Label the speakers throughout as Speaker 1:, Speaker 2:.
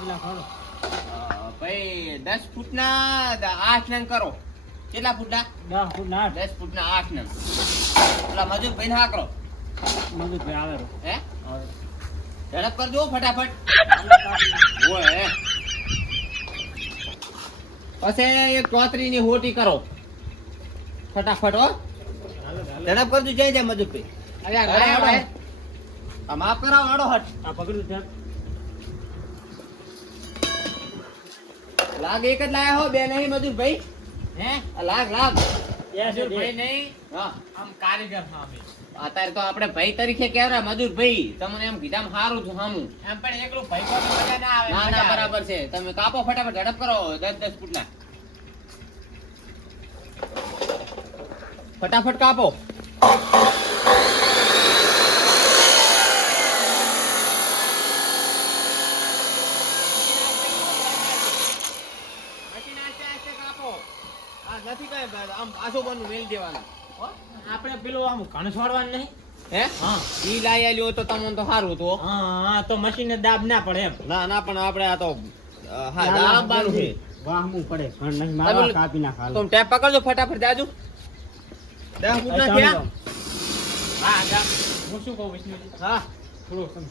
Speaker 1: કાપી નાખવાનો
Speaker 2: ભાઈ દસ ફૂટના આઠ નંગ કરો. કેટલા ફૂટના?
Speaker 1: દસ
Speaker 2: દસ ફૂટના આઠ નંગ. પેલા મજૂર ભાઈ હા કરો
Speaker 1: મજૂર ભાઈ આવે.
Speaker 2: હે ઝડપ કરજો ફટાફટ. ઓય. પછી એક ચોતરી ની હોટી કરો. ફટાફટ હો. ઝડપ કરજો જઈ જાય મજૂર ભાઈ
Speaker 1: અરે
Speaker 2: માફ કરાવો હાડો હટ.
Speaker 1: આ પકડ્યું છે
Speaker 2: લાગ એક જ લાયા હો બે નહીં મજૂર ભાઈ
Speaker 1: હે
Speaker 2: લાગ લાગ.
Speaker 1: મજૂર ભાઈ
Speaker 3: નહીં.
Speaker 2: હા.
Speaker 3: આમ કારીગર સામે.
Speaker 2: અત્યારે તો આપણે ભાઈ તરીકે કહેવાય મજૂર ભાઈ તમને એમ કીધા સારું છું સામું
Speaker 3: એમ પણ એકલું ભાઈ તો મજા ના આવે
Speaker 2: ના ના બરાબર છે. તમે કાપો ફટાફટ ઝડપ કરો દસ દસ ફૂટના. ફટાફટ કાપો મશીન આસ્તે આસ્તે કાપો આ નથી કઈ આમ પાછું બનવું મેલ દેવાનું.
Speaker 1: આપણે પેલું આમ ઘણ છોડવાનું નહીં?
Speaker 2: હે?
Speaker 1: હા.
Speaker 2: ઈ લાઈ આલ્યો તો તમને તો સારું હતું હા.
Speaker 1: હા તો મશીન દાબ ના પડે એમ.
Speaker 2: ના ના પણ આપણે આ તો હા
Speaker 1: ના, ના,
Speaker 2: દાબવાનું છે.
Speaker 1: વાહમું પડે ઘણ નહીં
Speaker 2: તમે
Speaker 1: કાપી નાખ હાલો.
Speaker 2: તો ટેપ પકડજો ફટાફટ જાજુ. થયા?
Speaker 3: હા જા. હું શું કહું વિષ્ણુજી
Speaker 2: હા.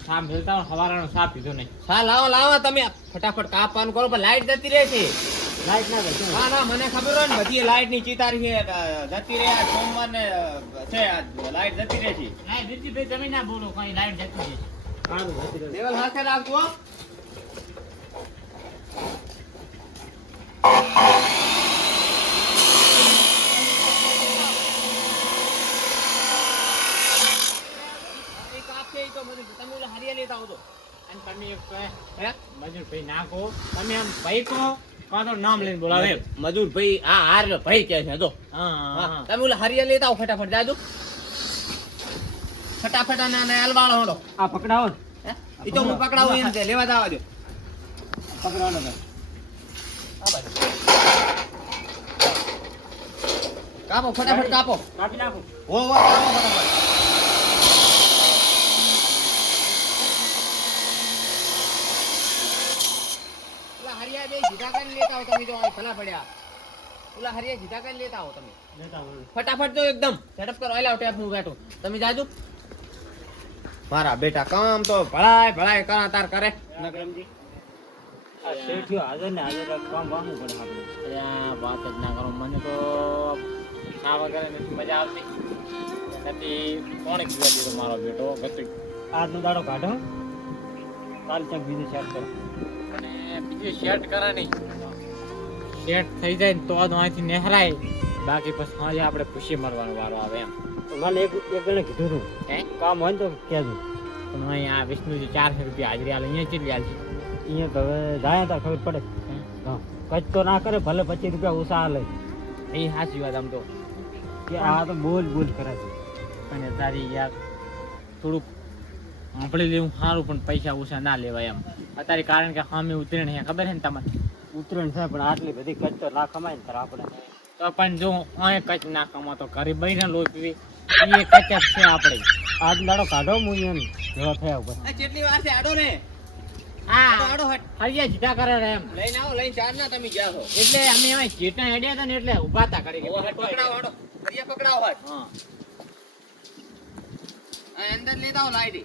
Speaker 3: સાપ મેલતા હવારાનો સાપ પીધો નહીં.
Speaker 2: હા લાવો લાવો તમે ફટાફટ કાપવાનું કરો પણ લાઈટ જતી રહે છે
Speaker 1: લાઈટ ના ગઈ
Speaker 2: ના મને ખબર હોય ને બધી લાઈટની ચિતારી છે જતી રહે આ સોમવાર ને છે લાઈટ જતી રહે છે.
Speaker 3: દીદીભાઈ તમે ના બોલો કઈ લાઈટ જતી રહે
Speaker 1: સારું જતી રહે.
Speaker 2: લેવલ હાથે રાખજો એ તો મને તમે હરિયા લેતા આવજો.
Speaker 3: અને તમે મજૂર ભાઈ નાખો તમે આમ ભાઈ કહો કાં તો નામ લઈને બોલાવે
Speaker 2: મજૂર ભાઈ આ હાર ભાઈ કે છે તમે ઓલા હરિયા લેતા આવો ફટાફટ જાજો. ફટાફટ અને અને હલવાળો હોડો.
Speaker 1: આ પકડાવો ને.
Speaker 2: હે? તો હું પકડાવું. એમ છે લેવા જવા દો.
Speaker 1: પકડાવો ને.
Speaker 2: કાપો ફટાફટ કાપો.
Speaker 1: કાપી નાખો.
Speaker 2: હો હો કાપો ફટાફટ ઓલા હરિયા બે જીધા કરીને લેતા આવો તમે જો ભલા પડ્યા. ઓલા હરિયા જીધા કરીને લેતા આવો તમે. ફટાફટ તો એકદમ સેટઅપ કરો એલા ટેપ હું બેઠું તમે જાજો. મારા બેટા કામ તો ભળાય ભળાય કરા તાર કરે.
Speaker 1: નકરમજી. આ શેઠિયો હાજર ને હાજર કામ વાહમું પડે આપણે.
Speaker 3: અલ્યા, વાત જ ના કરો મને તો આ વગર નથી મજા આવતી. નથી કોણે કીધા મારો બેટો?
Speaker 1: આજનો દાડો કાઢો. કાલ ચક બીજું સેટ કરો.
Speaker 3: અને સેટ કરે નહીં શેટ થઈ જાય ને તો જ અહીંથી નહેરાય. બાકી પછી સાંજે આપણે ખુશી મરવાનો વારો આવે એમ.
Speaker 1: મને એક એક જણે કીધું હતું
Speaker 3: હે?
Speaker 1: કામ હોય ને તો કહેજો.
Speaker 3: પણ અહીંયા વિષ્ણુજી ચારસો રૂપિયા હાજરી આલે. અહીંયા કેટલી આલશે
Speaker 1: અહીંયા તો હવે જાય તો ખબર પડે. હા? કચ તો ના કરે ભલે પચીસ રૂપિયા ઓછા હાલે.
Speaker 3: એ સાચી વાત આમ તો.
Speaker 1: કે આ તો બોલ બોલ કરે છે.
Speaker 3: અને તારી યાર થોડુંક સાંભળી લેવું સારું પણ પૈસા ઓછા ના લેવાય એમ. અત્યારે કારણ કે સામે ઉતરણ છે ખબર છે ને તમને?
Speaker 1: ઉતરણ છે પણ આટલી બધી કચ તો ના કમાય ને તારે આપણે
Speaker 3: તો પણ જો અહીં કચ ના કમાતો ઘરે બહીને લોહી પીવી એ કચ્છ છે આપણે.
Speaker 1: આજ દાડો કાઢો હું એમ જેવા થયા ઉપર.
Speaker 2: આ કેટલી વાર છે આડો ને આડો
Speaker 3: હા.
Speaker 2: આડો હટ
Speaker 3: હરિયા જીતા કરે રે એમ
Speaker 2: લઈને આવો લઈને ચાર ના તમે ગયા છો
Speaker 3: એટલે અમે અહીં ચેટના હેડ્યા હતા ને એટલે ઊભા હતા કરી
Speaker 2: ઓ હટ પકડાવો આડો હરિયા પકડાવો હટ
Speaker 3: હા
Speaker 2: આ અંદર લેતા આવો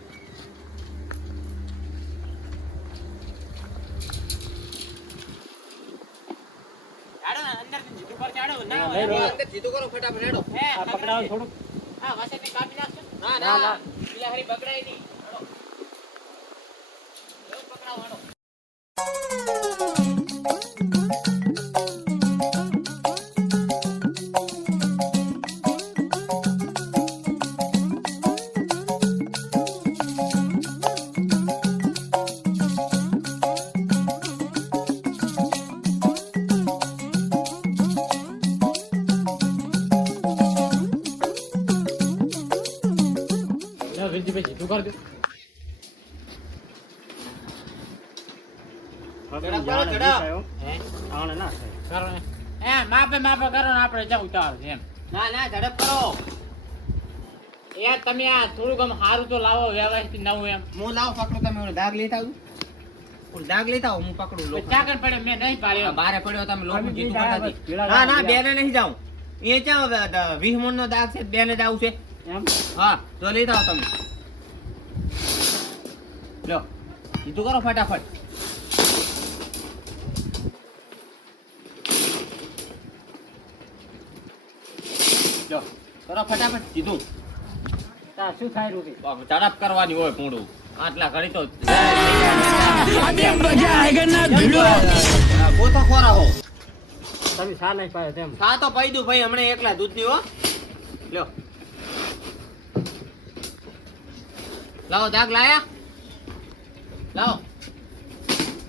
Speaker 3: ચાડો ને, જીતું પર ચાડો.
Speaker 2: અંદર જીતું કરો ફટાફટ હેડો
Speaker 3: હે,
Speaker 1: આ પકડાવો થોડું
Speaker 3: હા. વસેટને કાપી નાખશો
Speaker 2: ના
Speaker 1: ના,
Speaker 2: બિલાહરી બગડાય નહીં. પકડાવો હેડો
Speaker 1: આણે ના થાય.
Speaker 3: કરો એ માપે માપે કરો ને આપણે જવું છે એમ.
Speaker 2: ના ના ઝડપ કરો.
Speaker 3: એ તમે આ થોડુંક આમ સારું તો લાવો વ્યવસ્થિત નવું એમ.
Speaker 2: હું લાવ પકડો તમે ઓલો દાગ લેતા આવું. દાગ લેતા આવો, હું પકડું લોખંડ.
Speaker 3: ચાકર પડે મેં નહીં પાડ્યો.
Speaker 2: આ બારે પડ્યો તમે કીધું
Speaker 1: બીજા
Speaker 2: કરતા. ના ના બેને નહીં જાઉં. એ ચા વીસ મણનો દાગ છે બેને જાવું છે.
Speaker 1: એમ?
Speaker 2: હા તો લેતા આવો તમે. લો કીધું કરો ફટાફટ લો કરો ફટાફટ કીધું
Speaker 1: તા શું થાય રૂપી
Speaker 2: ઝડપ કરવાની હોય પૂંડું. આટલા ઘડી તો પોતો ખોરા હો
Speaker 1: તમે સા નહીં પાડે તેમ.
Speaker 2: સા તો પાઈ દઉં ભાઈ હમણાં એકલા દૂધની હો. લ્યો. લાવો દાગ લાયા? લાવો.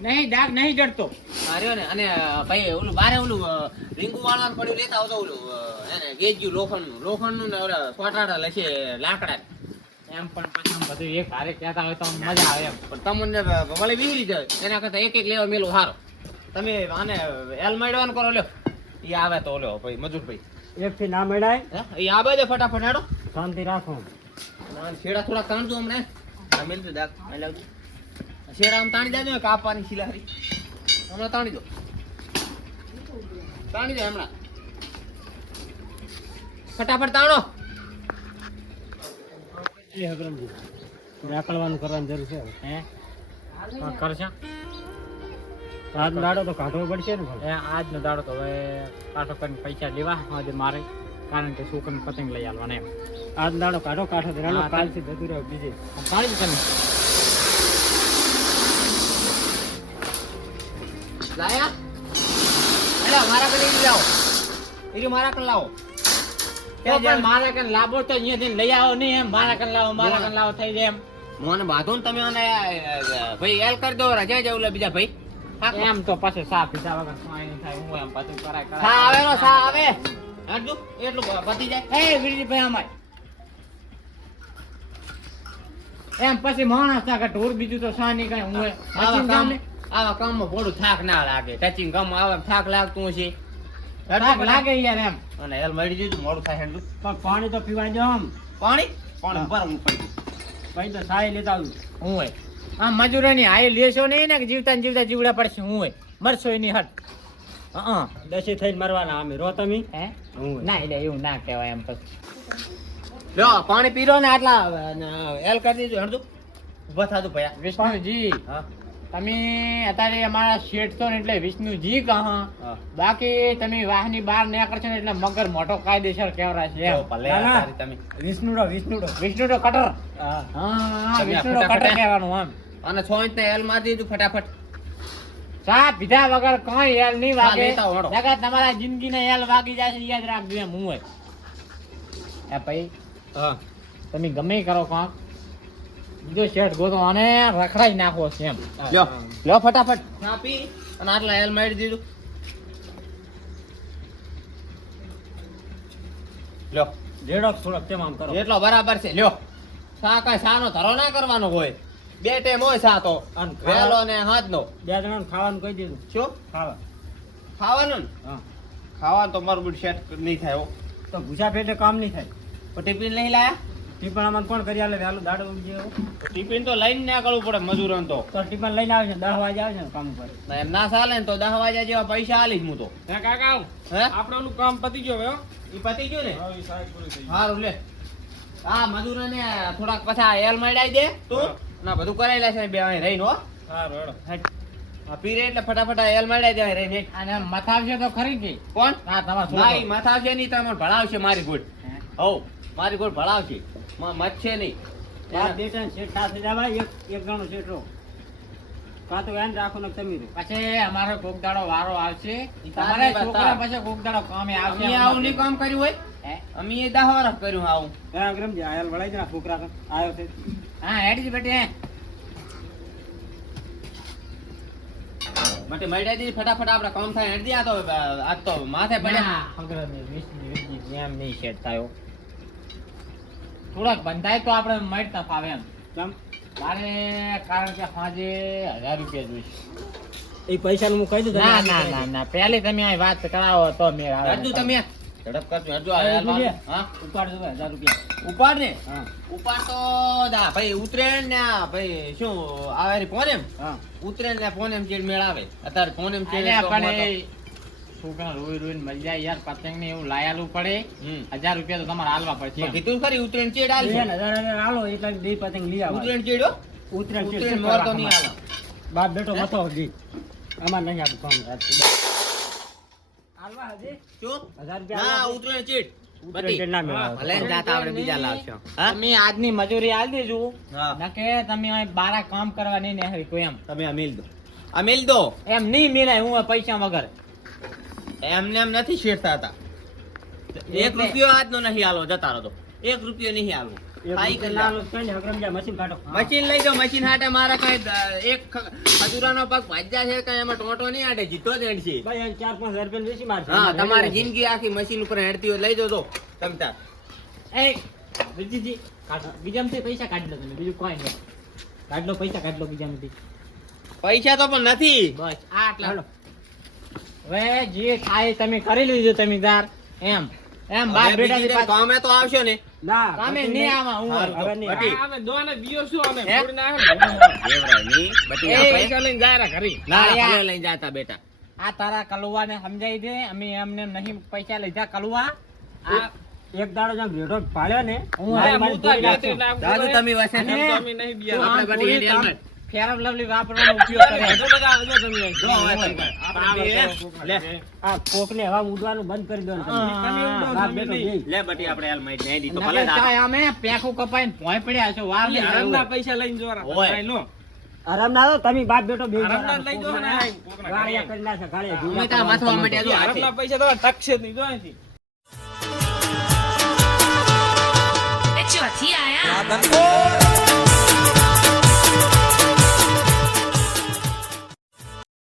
Speaker 3: નહીં ડાક નહીં જડતો.
Speaker 2: આ રહ્યો ને અને ભાઈ ઓલું બારે ઓલું રીંગુ વાળવાનું પડ્યું લેતા આવતો ઓલું એને ગેજ્યું લોખંડનું. લોખંડનું ને ઓલા સોટાડા લખે લાકડા.
Speaker 3: એમ પણ પછી બધું એક હારે કહેતા હોય તો મજા આવે એમ.
Speaker 2: પણ તમને ભલે વીહરી જાય એના કરતા એક એક લેવા મેલું સારો તમે આને એલ મેળવાનું કરો લ્યો. એ આવે તો લ્યો ભાઈ મજૂર ભાઈ
Speaker 1: એક થી ના મેળાય.
Speaker 2: હે? એ આવે છે ફટાફટ હેડો.
Speaker 1: શાંતિ રાખો.
Speaker 2: છેડા થોડા તાણજો હમણાં. આ મેલજો દાગ આ લાવજો. આ શેડા આમ તાણી જાજો કાપવાની શિલારી. હમણાં તાણી દો. તાણી દો હમણાં. ફટાફટ તાણો.
Speaker 1: એ હકરમજી રાખવાનું કરવાની જરૂર છે
Speaker 3: હે? હા, કરશે.
Speaker 1: રાત દાડો તો કાઢવો પડશે ને
Speaker 3: એ આજનો દાડો તો હવે કાઢો કરીને પૈસા લેવા આજે મારે. કારણ કે છોકરાને પતંગ લઈ આવવાના એમ.
Speaker 1: આજ દાડો કાઢો કાઢો
Speaker 3: હા,
Speaker 1: કાલથી જતું રહ્યો બીજે.
Speaker 3: આમ તમે.
Speaker 2: લાયા અલા મારા કને લાવો. ઈ મારા કને લાવો.
Speaker 3: તો પણ મારા કન લાવો તો અહીંયાથી લઈ આવો નહીં એમ. મારા કન લાવો મારા કન લાવો થઈ જાય એમ.
Speaker 2: મને બાંધો ને તમે અને અ, અ, ભાઈ એલ કરી દો રજા જવું લે બીજા ભાઈ.
Speaker 3: એમ તો પછી સા પીધા વગર કાંઈ નહીં થાય હું એમ બધું કરાય કરાય.
Speaker 2: સા આવે નો સા આવે. હાટુ એટલું પતી જાય.
Speaker 3: એ વીરજીભાઈ અમાય એમ પછી માણસ ના કે ઢોર બીજું તો સા નહીં કઈ હું
Speaker 2: આવા કામમાં થોડું થાક ના લાગે. ટચિંગ કામ આવા થાક લાગતું હશે.
Speaker 3: થાક લાગે યાર એમ.
Speaker 2: અને હેલ મળી દીધું મોડું થાય હેલું
Speaker 1: પણ પાણી તો પીવા દો આમ.
Speaker 2: પાણી? પાણી ઉપર હું પડી
Speaker 1: પછી તો સાય લેતા આવું.
Speaker 3: હું હોય? આમ મજૂરોની હાઈ લેશો નહીં ને કે જીવતા જીવતા જીવડા પડશે હું હોય? મરશો એની હટ હા
Speaker 1: દસી થઈને મરવાના અમે. રો તમે?
Speaker 3: હે?
Speaker 1: હું.
Speaker 3: ના એટલે એવું ના કહેવાય એમ પછી.
Speaker 2: લો પાણી પીરો ને આટલા એલ કરી દીધું હળદું ઊભા થતું ભયા.
Speaker 3: વિષ્ણુજી.
Speaker 2: હા.
Speaker 3: તમે અત્યારે અમારા શેઠ છો ને એટલે વિષ્ણુજી કહા. બાકી તમે વાહની બહાર કરશો ને એટલે મગર મોટો કાયદેસર કેવરા છે
Speaker 1: ના, ના. વિષ્ણુડો વિષ્ણુડો
Speaker 3: વિષ્ણુ કટર.
Speaker 1: હા.
Speaker 3: હા હા
Speaker 2: તમે આ
Speaker 3: વિષ્ણુ કટર? કહેવાનું આમ.
Speaker 2: અને છ ઇંચ એલમાં દીધું ફટાફટ.
Speaker 3: ચા પીધા વગર કઈ એલ નહીં વાગે. નકર તમારા જિંદગીને એલ વાગી જશે યાદ રાખજો એમ હું હોય. એ ભાઈ?
Speaker 2: હા.
Speaker 3: તમે ગમે કરો કામ બીજો શેઠ ગોતો અને રખડાઈ નાખો છે એમ.
Speaker 2: લ્યો. લ્યો ફટાફટ. ચા અને આટલા એલ મારી દીધું. લ્યો.
Speaker 1: રેડો થોડોક તેમ આમ કરો.
Speaker 2: એટલો બરાબર છે લ્યો. સા કાંઈ સાનો ધરો ના કરવાનો હોય. બે ટાઈમ હોય સા તો વહેલો ને હાથનો.
Speaker 1: બે જણાને ખાવાનું કહી દીધું.
Speaker 2: શું?
Speaker 1: ખાવા.
Speaker 2: ખાવાનું ને?
Speaker 1: હા.
Speaker 2: ખાવાનું તો મારું બધું સેટ નહીં થાય હો.
Speaker 1: તો ભૂસા પેટે કામ નહીં થાય.
Speaker 2: ટિફિન નહીં લાયા?
Speaker 1: ટીપણ આમાં કોણ કરી આલે? વહેલું દાડો ઉગજે.
Speaker 2: ટિફિન તો લઈને નીકળવું પડે મજૂરન તો.
Speaker 1: તો ટીપણ લઈને આવે છે દસ વાગે આવે છે ને કામ ઉપર.
Speaker 2: એમ ના ચાલે ને તો દસ વાગ્યા જેવા પૈસા આલીશ હું તો.
Speaker 3: કાકા
Speaker 2: હે?
Speaker 3: આપણે ઓલું કામ પતી ગયો હવે
Speaker 2: ઈ પતી ગયું ને? હારું લે. હા મજૂરોને થોડાક પાછા એલ મડાઈ દે. તું ના બધું કરાઈ લેશે બે અહીં રહીને હો. હેટ. આ પીરે એટલે ફટાફટ આ એલ મડાઈ દે અહીં રહીને.
Speaker 3: અને મથાવશે તો ખરી કે?
Speaker 2: કોણ?
Speaker 3: ના તમારે
Speaker 2: ના ઈ માથાવશે નહીં તમને ભણાવશે મારી ગુડ
Speaker 3: હે?
Speaker 2: હવ. મારી કોઈ ભણાવશે મત છે નહીં.
Speaker 1: બે ત્રણ શેઠ સાથે જવા એક એક જણો શેઠ. કાં તો એને રાખો ને તમે
Speaker 3: પછી અમારો કોક દાડો વારો આવશે. તમારે છોકરા પછી કોક દાડો કામે આવશે
Speaker 2: અમે આવું નહીં કામ કર્યું હોય. અમે એ દહ વર્ષ કર્યું આવું.
Speaker 1: ત્યાં અગ્રમજી આયલ વળાઈ જરા છોકરા કન. છે.
Speaker 3: હા હેડી બેટી હે.
Speaker 2: માટે મળી દીધી ફટાફટ આપણે કામ થાય હેડ દે આ તો અ, આજ તો માથે પડ્યા.
Speaker 3: નહીં શેઠ થયો. થોડાક બંધાય તો આપણે મળતા ફાવે એમ.
Speaker 1: કેમ?
Speaker 3: મારે કારણ કે સાંજે હજાર રૂપિયા જોઈશે.
Speaker 1: એ પૈસાનું હું કહી દઉં
Speaker 3: ના ના ના ના. પહેલી તમે અહીં વાત કરાવો તો મેં
Speaker 2: રાજુ તમે. ઝડપ કરજો હજુ આ હા?
Speaker 1: ઉપાડ દો હજાર રૂપિયા.
Speaker 2: ઉપાડ ને. ઉપાડ તો દા. ભાઈ ઉતરેણ ને ભાઈ શું આવે ફોન એમ?
Speaker 1: હા.
Speaker 2: ઉતરેણ ને પોનેમ ચેડ મેળ આવે. અત્યારે ફોન ચેડ
Speaker 3: અલ્યા
Speaker 2: એટલો
Speaker 3: પણ
Speaker 2: મોટો.
Speaker 3: એ છોકરા રોઈ રોઈને મરી જાય યાર પતંગ ને એવું લાયાલું પડે. હજાર રૂપિયા તો તમારે હાલવા પડશે
Speaker 2: કીધું ખરી ઉતરેણ ચેડ હાલ
Speaker 1: હજાર હજાર આલો એટલે બે પતંગ લઈ આવો.
Speaker 2: ઉતરેણ ચેડ
Speaker 1: ઉતરેણ છે,
Speaker 2: મોર તો નહીં હાલો.
Speaker 1: બાપ બેટો દી અમાર નહીં આપું કામ હાલવા હજી?
Speaker 2: શું
Speaker 1: હજાર રૂપિયા
Speaker 2: ઉતરેણ ચેડ.
Speaker 3: આજની મજૂરી આલ દેજો. નકે તમે બારા કામ કરવા નહીં ને કોઈ એમ.
Speaker 2: તમે આ મિલ દો. આ મિલ દો.
Speaker 3: એમ નહીં મિલાય હું પૈસા વગર.
Speaker 2: એમને એમ નથી શેરતા હતા. એક રૂપિયો આજનો નહીં આલો જતા રહો તો. એક રૂપિયો નહીં હાલો
Speaker 1: એક
Speaker 2: ખાઈ
Speaker 1: રૂપિયા
Speaker 2: કરી
Speaker 1: ના
Speaker 2: લાવો.
Speaker 1: લો, કઈ નહીં, અગ્રમ જા, મશીન
Speaker 2: લઈ જાઓ મશીન હાટે મારા કઈ એક ખ- પગ ભાજ્યા છે કઈ એમાં ટોટો નહીં હાટે જીતો જ હેડ છે
Speaker 1: ભાઈ અહીં ચાર પાંચ હજાર વેચી મારશે.
Speaker 2: હા તમારી જિંદગી આખી મશીન ઉપર હેડતી હોય લઈ જાઓ તો તમ
Speaker 3: એ કાઢો. બીજામાંથી પૈસા કાઢી લો તમે બીજું કોઈ નહીં. કાઢ લો પૈસા કાઢ લો બીજામાંથી.
Speaker 2: પૈસા તો પણ નથી.
Speaker 3: બસ આટલા. હવે જે થાય તમે કરી લીધું તમે તાર એમ. એમ બાપ બેટા
Speaker 2: કામે તો આવશો ને.
Speaker 1: ના
Speaker 3: કામે નહીં
Speaker 1: નહીં.
Speaker 3: આવા હું
Speaker 1: હવે નહીં.
Speaker 2: બટી.
Speaker 3: હે?
Speaker 2: દેવરાયની બટી
Speaker 3: એ,
Speaker 2: જાયરા કરી.
Speaker 3: ના,
Speaker 2: આપણે લઈને જાતા બેટા.
Speaker 3: આ તારા કલવાને સમજાઈ દે. અમે એમને નહીં પૈસા લીધા કલુવા. આ
Speaker 1: એક દાડો જ્યાં ભેડો પાડ્યો ને
Speaker 3: હું.
Speaker 2: દાદુ તમે વસે.
Speaker 3: તું
Speaker 2: આપણે
Speaker 3: બટી
Speaker 2: બધી
Speaker 3: કોઈ
Speaker 2: હેડી
Speaker 3: કામ
Speaker 2: હાલમાં.
Speaker 3: ફેર ઓફ લવલી વાપરવાનો ઉપયોગ કરે
Speaker 2: જો હવે તમે. આપણે બે- લે.
Speaker 1: આ કોકને હવા ઉડવાનું બંધ કરી દો ને તમે.
Speaker 2: લે બટી આપણે હાલ માઈ નહીં દીધો. ભલે.
Speaker 3: ચાય અમે પેખું કપાઈને ભોય પડ્યા છો વાર નહીં
Speaker 4: આરામના
Speaker 3: થયું.
Speaker 4: પૈસા લઈને જોરા
Speaker 2: નો
Speaker 1: આરામ ના લો, તમે બાપ બેટો બે
Speaker 4: આરામના
Speaker 1: ના
Speaker 4: લઈ દો ને,
Speaker 1: ગાળિયા કરી નાખે, ગાળિયા
Speaker 2: અમે તારા માથવા માટે જો હાથે.
Speaker 4: આરામના પૈસા તો ટકશે નહીં જો અહીંથી.
Speaker 5: ચોથી આયા